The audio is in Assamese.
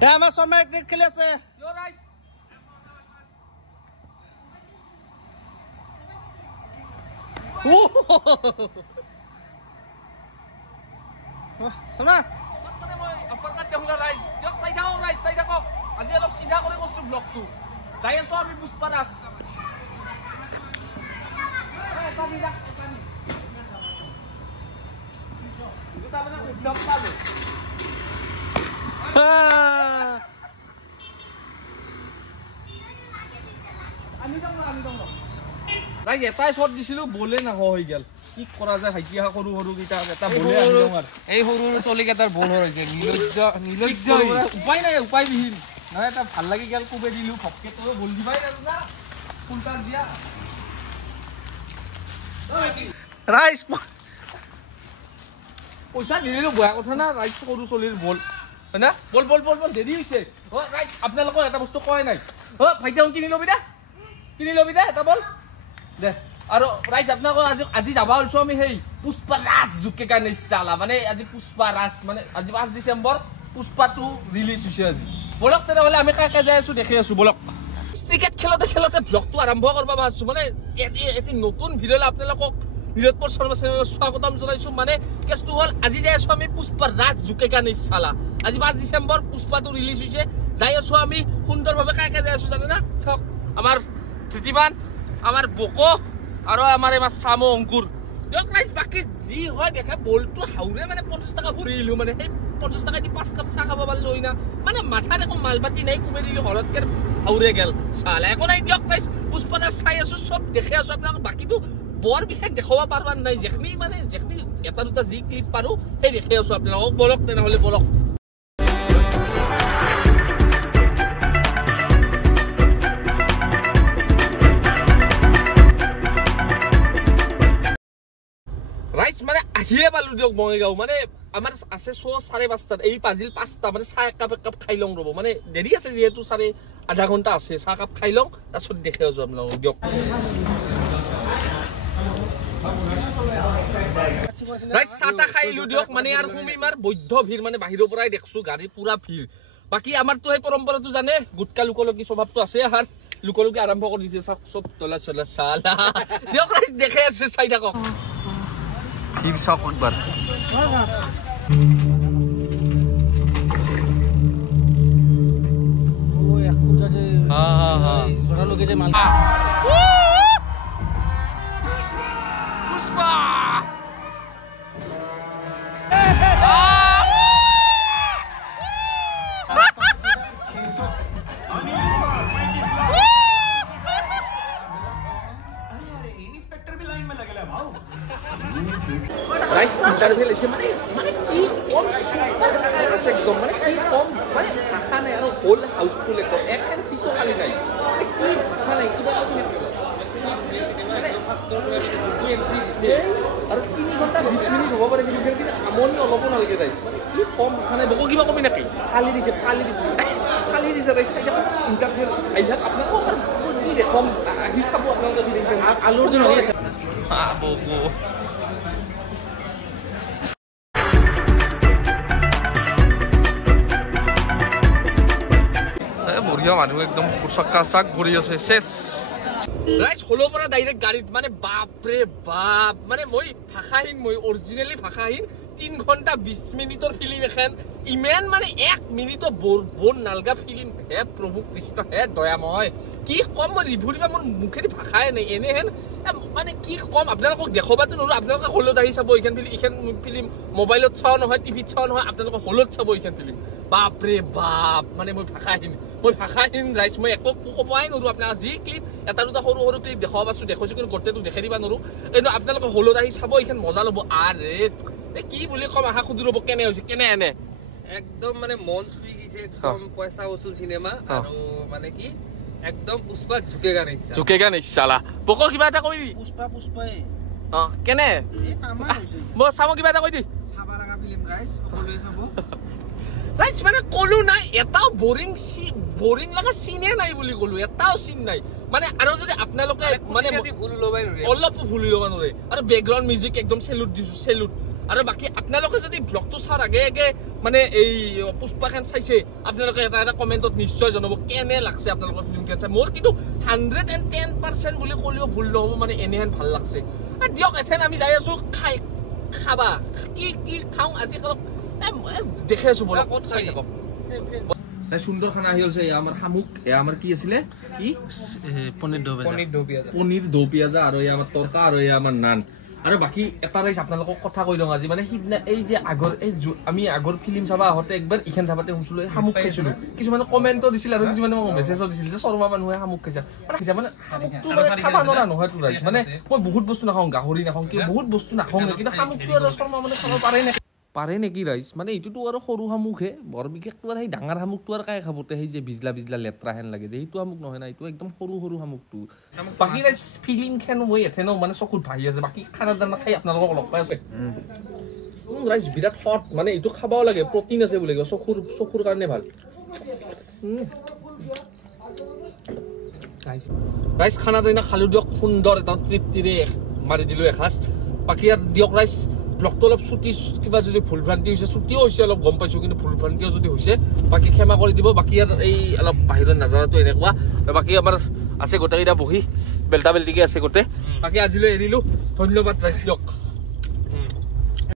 হে আমাৰ শৰ্মা ক্ৰিকেট খেলি আছে শৰ্মা মানে মই আপোনাক দেখুন ৰাইজ দিয়ক চাই থাকক ৰাইজ চাই থাকক আজি অলপ চিধা কৰি কৈছো ব্লগটো যাই আছো আমি পুষ্পা ৰাজ ৰাইজ এটাই শ্বট দিছিলো বলে নাহ হৈ গেল কি কৰা যায় হাইকিয়া সৰু সৰু কেইটা এটা বলে আনি লওঁ আৰু এই সৰু সৰু চলিকেইটাৰ বল হৈছে নিলজ্জ উপায় নাই উপায়বিহীন নহয় এটা ভাল লাগি গেল কোবে দিলো ভপকে তই বল দিবাই না ফুলটা দিয়া ৰাইজ পইচা নিদিলেও বেয়া কথা না ৰাইজ সৰু চলিৰ বল হয় না বল বল বল বল দেৰি হৈছে অ ৰাইজ আপোনালোকৰ এটা বস্তু কয় নাই অ ভাইটি কিনি লবি দে এটা বল দে আৰু ৰাইজ আপোনালোকৰ আজি যাবা ওলছো আমি সেই পুষ্পা ৰাজ জুকে কাৰণে চালা মানে আজি পুষ্পা ৰাজ মানে আজি 5 ডিচেম্বৰ পুষ্পা 2 ৰিলিজ হৈছে আজি বলক তেনেহ'লে আমি কাকে যাই আছো দেখি আছো বলক ক্ৰিকেট খেলতে ব্লগটো আৰম্ভ কৰিব পাৰছো মানে এটি নতুন ভিডিঅ'লৈ আপোনালোকক নীলোৎপল শৰ্মা চেনেলত স্বাগতম জনাইছো মানে কেছটো হ'ল আজি যাই আছো আমি পুষ্পা ৰাজ জুকে কাৰণে চালা আজি 5 ডিচেম্বৰ পুষ্পা 2 ৰিলিজ হৈছে যাই আছো আমি সুন্দৰভাৱে কাকে যাই আছো জানে না চাওক আমাৰ ধৃতিমান আমাৰ বকো আৰু আমাৰ এই চামো অংকুৰ দিয়ক ৰাইজ বাকী যি হয় দেখা বলটো হাউৰে মানে 50 টকা ভৰি দিলো মানে সেই 50 টকা দি 5 কাপ চাহ খাব পাৰিলো না মানে মাথাত একো মালবাতি নাই কুমে দিলো হলতকে হাউৰে গেল চালা একো নাই দিয়ক ৰাইজ পুষ্পা ৰাজ চাই আছো চব দেখি আছো আপোনালোক বাকীটো বৰ বিশেষ দেখাব পাৰবা নাই যেখনি এটা দুটা যি ক্লিপ পাৰো সেই দেখি আছো আপোনালোকক বলক তেনেহ'লে বলক ৰাইজ মানে আহিয়ে পালো দিয়ক বঙাইগাঁও মানে আমাৰ আছে 5:30 এই পাজিল 5টা মানে চাহ এক কাপ খাই লওঁ ৰ'ব মানে দেৰি আছে যিহেতু আধা ঘণ্টা আছে চাহ কাপ খাই লওঁ তাৰপিছত দেখি আছো আপোনালোকক দিয়ক ৰাইজ চাহটা খাইলো দিয়ক মানে আৰু সুমিমাৰ বৈধ ভিৰ মানে বাহিৰৰ পৰাই দেখছো গাড়ী পুৰা ভিৰ বাকী আমাৰতো সেই পৰম্পৰাটো জানে গুটকা লোকলকি স্বভাৱটো আছে আৰু লোকলকি আৰম্ভ কৰি দিছে চব তলা চলা চালা দিয়ক ৰাইজ দেখি আছো চাই থাকক ভিৰ চাওক একবাৰ পুষ্পা ৰাইস ইন্টাৰভিউ এসে মানে কি কম সুপাৰ আছে একদম মানে কি কম মানে ভাষা নাই আৰু হোল হাউসফুল একদম এখন সিটো খালি নাই মানে কি ভাষা নাই কিবা আৰু 3 ঘণ্টা 20 মিনিট হ'ব পাৰে কিন্তু কিন্তু আমনি অলপ নালাগে ৰাইস মানে কি কম ভাষা নাই বকো কিবা কবি নাকি খালি দিছে ৰাইস ইন্টাৰভিউ আইহাক আপোনালোক কি দেখম আহি চাব আপোনালোকে আলুৰ জন হৈ আছে বকো মানুহ একদম চক্কা চাক ভৰি আছে শেষ ৰাইজ হলৰ পৰা ডাইৰেক্ট গাড়ীত মানে বাপৰে বাপ মানে মই ভাষাহীন মই অৰিজিনেলি ভাষাহীন 3 ঘণ্টা 20 মিনিটৰ ফিল্ম এখন ইমান মানে 1 মিনিটৰ বৰ নালগা ফিল্ম হে প্ৰভু কৃষ্ণ হে দয়াময় কি কম মই ৰিভিউ দিবা মোৰ মুখেদি ভাষাই নাই এনেহেন মানে কি কম আপোনালোকক দেখাবাতো নোৱাৰো আপোনালোকে হলত আহি চাব এইখন ফিল্ম মোবাইলত চাও নহয় টিভিত চাও নহয় আপোনালোকে হলত চাব এইখন ফিল্ম বাপৰে বাপ মানে মই ভাষাহীন ৰাইজ মই একো ক'বই নোৱাৰো আপোনালোকে যি ক্লিপ এটা দুটা সৰু সৰু ক্লিপ দেখাব পাইছো দেখছো কিন্তু গোটেইটো দেখাই দিবা নোৱাৰো কিন্তু আপোনালোকে হলত আহি চাব এইখন মজা ল'ব আৰে কি বুলি কম আশা সুধি ৰ'ব কেনে হৈছে কেনে এনে একদম মানে মন চুই গৈছে একদম পইচা উচুল সিনেমা আৰু মানে কি একদম পুষ্পা ঝুকেগা নাই চালা বকো কিবা এটা কৈ দি পুষ্পাই কেনে মই চাব কিবা এটা কৈ দি চাবা লগা ফিল্ম গাইস সকলোৱে চাব ৰাইজ মানে কলো নাই এটাও বৰিং লগা সিনে নাই বুলি কলো এটাও সিন নাই মানে আৰু যদি আপোনালোকে মানে ভুল লবাই নৰে অলপ ভুল লবা নৰে আৰু ব্যাকগ্ৰাউণ্ড মিউজিক একদম সেলুট দিছো সেলুট আৰু বাকি আপোনালোকে যদি ব্লগটো চাৰ আগে মানে এই পুষ্পাখান চাইছে আপোনালোকে এটা এটা কমেণ্টত নিশ্চয় জনাব কেনে লাগছে আপোনালোকৰ ফিল্মখন চাই মোৰ কিন্তু 110% বুলি ক'লেও ভুল নহ'ব মানে এনেহেন ভাল লাগছে দিয়ক এথেন আমি যাই আছো খাবা কি খাওঁ আজি দেখে আছো বলক চাই থাকক সুন্দৰ খানা আহি আছে এয়া আমাৰ শামুক এয়া আমাৰ কি আছিলে কি পনীৰ দৌ পিয়াজা আৰু এয়া আমাৰ তৰকা আৰু এয়া আমাৰ নান আৰু বাকি এটা ৰাইজ আপোনালোকক কথা কৈ লওঁ আজি মানে সিদিনা এই যে আগৰ এই আমি আগৰ ফিল্ম চাবা আহোঁতে একবাৰ ইখন চাবাতে শুনিছিলো শামুক খাইছিলো কিছুমানে কমেণ্টও দিছিল আৰু কিছুমানে মোক মেছেজো দিছিল যে শৰ্মা মানুহে শামুক খাইছা মানে শামুকটো মানে খাবা নোৱাৰা নহয় তো ৰাইজ মানে মই বহুত বস্তু নাখাওঁ গাহৰি নাখাওঁ কি বহুত বস্তু নাখাওঁ কিন্তু শামুকটো আৰু শৰ্মা মানে খাব পাৰে নেকি ৰাইজ মানে এইটোতো আৰু সৰু শামুকহে বৰ বিশেষটো আৰু সেই ডাঙৰ শামুকটো আৰু কাই খাবতে সেই যে বিজলা লেতেৰা হেন লাগে যে সেইটো শামুক নহয় না এইটো একদম সৰু শামুকটো বাকী ৰাইজ ফিলিংখন মই এথেনো মানে চকুত ভাহি আছে বাকী খানা দানা খাই আপোনালোকক লগ পাই আছে ৰাইজ বিৰাট হট মানে এইটো খাবও লাগে প্ৰটিন আছে বুলি চকুৰ কাৰণে ভাল ৰাইজ খানা দানা খালো দিয়ক সুন্দৰ এটা তৃপ্তিৰে মাৰি দিলো এসাঁজ বাকী আৰু দিয়ক ৰাইজ ব্লগটো অলপ ছুটি কিবা যদি ভুল ভ্ৰান্তি হৈছে ছুটিও হৈছে অলপ গম পাইছোঁ কিন্তু ভুল ভ্ৰান্তিও যদি হৈছে বাকী ক্ষমা কৰি দিব বাকী আৰু এই অলপ বাহিৰৰ নাজাৰাটো এনেকুৱা বাকী আমাৰ আছে গোটেইকেইটা বহি বেলটা বেলটিকে আছে গোটেই বাকী আজিলৈ এৰিলোঁ ধন্যবাদ ৰাইজ দিয়ক